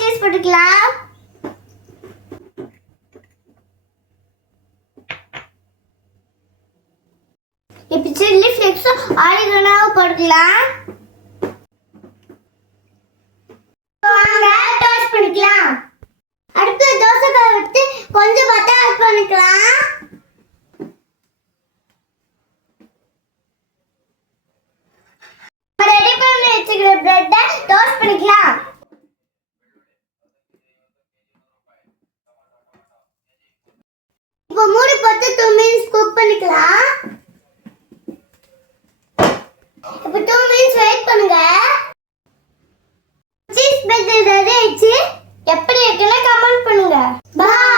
Cheese போட்டுக்கலாம். இப்போ chilli ஃப்ளேக்ஸும் ஆரிகனோவும் போட்டுக்கலாம். வாங்க டோஸ்ட் பண்ணிக்கலாம். அடுத்து தோசை கல் எடுத்து கொஞ்சம் பட்டர் ஆட் பண்ணிக்கலாம். ரெடி பண்ணி வச்சுக்கிற பிரெட்டை டோஸ்ட் பண்ணிக்கலாம். இப்போ மூடி போட்டு 2 மினிட்ஸ் குக் பண்ணிக்கலாம். இப்போ 2 மினிட்ஸ் வெயிட் பண்ணுங்க. சீஸ் பிரெட் ரெடி ஆயிடுச்சு. எப்படி இருக்குன்னு கமெண்ட் பண்ணுங்க. பை.